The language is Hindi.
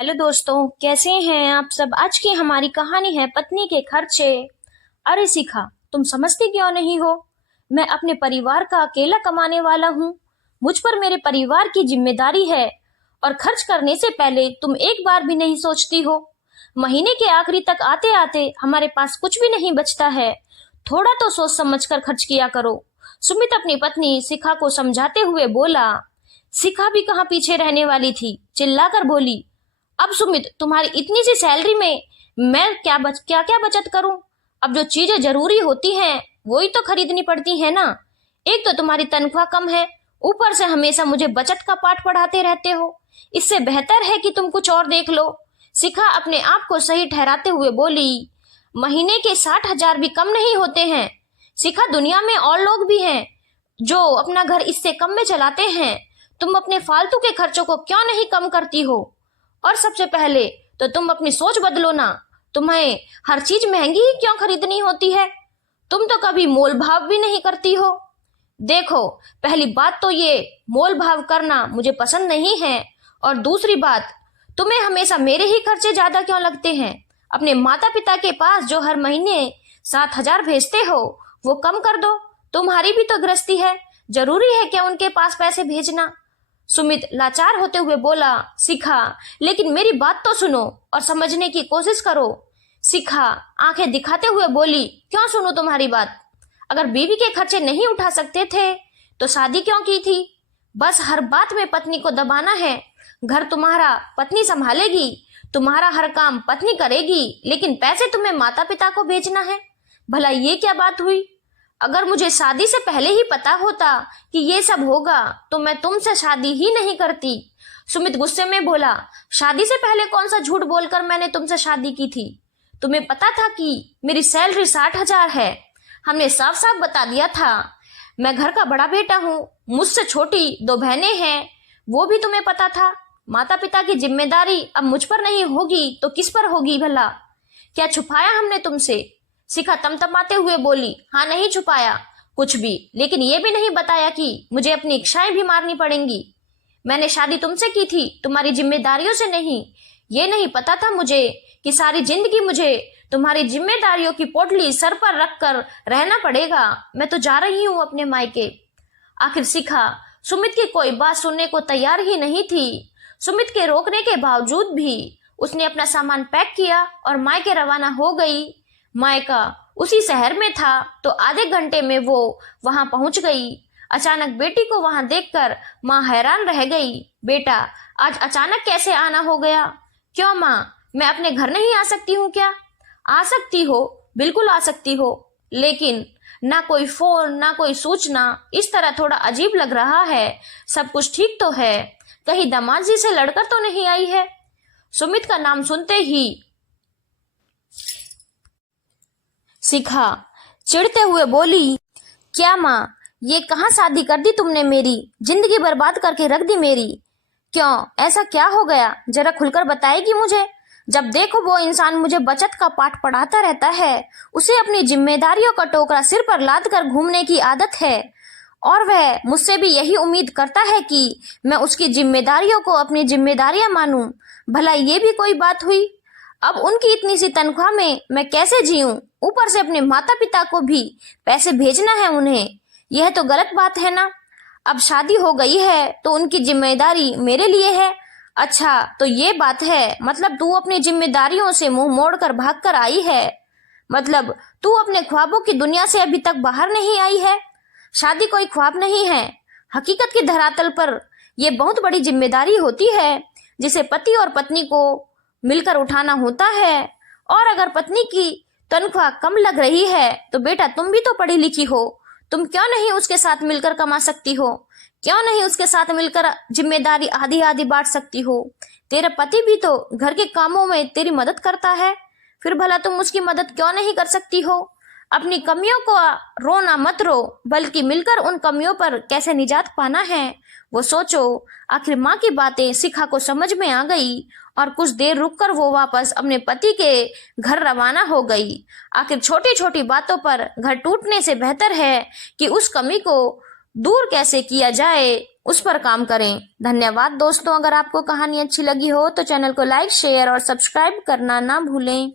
हेलो दोस्तों, कैसे हैं आप सब। आज की हमारी कहानी है पत्नी के खर्चे। अरे शिखा, तुम समझती क्यों नहीं हो। मैं अपने परिवार का अकेला कमाने वाला हूँ। मुझ पर मेरे परिवार की जिम्मेदारी है और खर्च करने से पहले तुम एक बार भी नहीं सोचती हो। महीने के आखिरी तक आते आते हमारे पास कुछ भी नहीं बचता है। थोड़ा तो सोच समझ कर खर्च किया करो। सुमित अपनी पत्नी शिखा को समझाते हुए बोला। शिखा भी कहाँ पीछे रहने वाली थी, चिल्लाकर बोली, अब सुमित, तुम्हारी इतनी सी सैलरी में मैं क्या क्या बचत करूं। अब जो चीजें जरूरी होती हैं वही तो खरीदनी पड़ती है ना। एक तो तुम्हारी तनख्वाह कम है, ऊपर से हमेशा मुझे बचत का पाठ पढ़ाते रहते हो। इससे बेहतर है कि तुम कुछ और देख लो। शिखा अपने आप को सही ठहराते हुए बोली, महीने के 60,000 भी कम नहीं होते हैं। शिखा, दुनिया में और लोग भी हैं जो अपना घर इससे कम में चलाते हैं। तुम अपने फालतू के खर्चों को क्यों नहीं कम करती हो। और सबसे पहले तो तुम अपनी सोच बदलो ना। तुम्हें हर चीज महंगी ही क्यों खरीदनी होती है। तुम तो कभी मोल भाव भी नहीं करती हो। देखो, पहली बात तो ये मोल भाव करना मुझे पसंद नहीं है, और दूसरी बात, तुम्हें हमेशा मेरे ही खर्चे ज्यादा क्यों लगते हैं। अपने माता पिता के पास जो हर महीने 7,000 भेजते हो वो कम कर दो। तुम्हारी भी तो गृहस्थी है, जरूरी है क्या उनके पास पैसे भेजना। सुमित लाचार होते हुए बोला, शिखा, लेकिन मेरी बात तो सुनो और समझने की कोशिश करो। शिखा आंखें दिखाते हुए बोली, क्यों सुनो तुम्हारी बात। अगर बीवी के खर्चे नहीं उठा सकते थे तो शादी क्यों की थी। बस हर बात में पत्नी को दबाना है। घर तुम्हारा पत्नी संभालेगी, तुम्हारा हर काम पत्नी करेगी, लेकिन पैसे तुम्हें माता पिता को भेजना है। भला ये क्या बात हुई। अगर मुझे शादी से पहले ही पता होता कि ये सब होगा तो मैं तुमसे शादी ही नहीं करती। सुमित गुस्से में बोला, शादी से पहले कौन सा झूठ बोलकर मैंने तुमसे शादी की थी। तुम्हें पता था कि मेरी सैलरी 60,000 है। हमने साफ साफ बता दिया था। मैं घर का बड़ा बेटा हूँ, मुझसे छोटी 2 बहनें हैं, वो भी तुम्हें पता था। माता पिता की जिम्मेदारी अब मुझ पर नहीं होगी तो किस पर होगी भला। क्या छुपाया हमने तुमसे। शिखा तमतमाते हुए बोली, हाँ, नहीं छुपाया कुछ भी, लेकिन ये भी नहीं बताया कि मुझे अपनी इच्छाएं भी मारनी पड़ेंगी। मैंने शादी तुमसे की थी, तुम्हारी जिम्मेदारियों से नहीं। ये नहीं पता था मुझे कि सारी जिंदगी मुझे तुम्हारी जिम्मेदारियों की पोटली सर पर रखकर रहना पड़ेगा। मैं तो जा रही हूँ अपने मायके। आखिर शिखा सुमित की कोई बात सुनने को तैयार ही नहीं थी। सुमित के रोकने के बावजूद भी उसने अपना सामान पैक किया और मायके रवाना हो गई। मायका उसी शहर में था तो आधे घंटे में वो वहां पहुंच गई। अचानक बेटी को वहां देखकर माँ हैरान रह गई। बेटा, आज अचानक कैसे आना हो गया। क्यों माँ, मैं अपने घर नहीं आ सकती हूँ क्या। आ सकती हो, बिल्कुल आ सकती हो, लेकिन ना कोई फोन ना कोई सूचना, इस तरह थोड़ा अजीब लग रहा है। सब कुछ ठीक तो है, कहीं दामाद जी से लड़कर तो नहीं आई है। सुमित का नाम सुनते ही शिखा चिढ़ते हुए बोली, क्या माँ, ये कहाँ शादी कर दी तुमने, मेरी जिंदगी बर्बाद करके रख दी मेरी। क्यों, ऐसा क्या हो गया, जरा खुलकर बताएगी मुझे। जब देखो वो इंसान मुझे बचत का पाठ पढ़ाता रहता है। उसे अपनी जिम्मेदारियों का टोकरा सिर पर लाद कर घूमने की आदत है, और वह मुझसे भी यही उम्मीद करता है कि मैं उसकी जिम्मेदारियों को अपनी जिम्मेदारियां मानूं। भला ये भी कोई बात हुई। अब उनकी इतनी सी तनख्वाह में मैं कैसे जीऊं। ऊपर से अपने माता पिता को भी पैसे भेजना है उन्हें। यह तो गलत बात है ना। अब शादी हो गई है तो उनकी जिम्मेदारी मेरे लिए है। अच्छा, तो ये बात है, मतलब तू अपनी जिम्मेदारियों से मुंह मोड़कर भाग कर आई है। मतलब तू अपने ख्वाबों की दुनिया से अभी तक बाहर नहीं आई है। शादी कोई ख्वाब नहीं है, हकीकत की धरातल पर यह बहुत बड़ी जिम्मेदारी होती है जिसे पति और पत्नी को मिलकर उठाना होता है। और अगर पत्नी की तनख्वाह कम लग रही है तो बेटा, तुम भी तो पढ़ी लिखी हो, तुम क्यों नहीं उसके साथ मिलकर कमा सकती हो। क्यों नहीं उसके साथ मिलकर जिम्मेदारी आधी आधी बांट सकती हो। तेरा पति भी तो घर के कामों में तेरी मदद करता है, फिर भला तुम उसकी मदद क्यों नहीं कर सकती हो। अपनी कमियों को रोना मत रो, बल्कि मिलकर उन कमियों पर कैसे निजात पाना है वो सोचो। आखिर माँ की बातें शिखा को समझ में आ गई और कुछ देर रुककर वो वापस अपने पति के घर रवाना हो गई। आखिर छोटी छोटी बातों पर घर टूटने से बेहतर है कि उस कमी को दूर कैसे किया जाए उस पर काम करें। धन्यवाद दोस्तों। अगर आपको कहानी अच्छी लगी हो तो चैनल को लाइक, शेयर और सब्सक्राइब करना ना भूलें।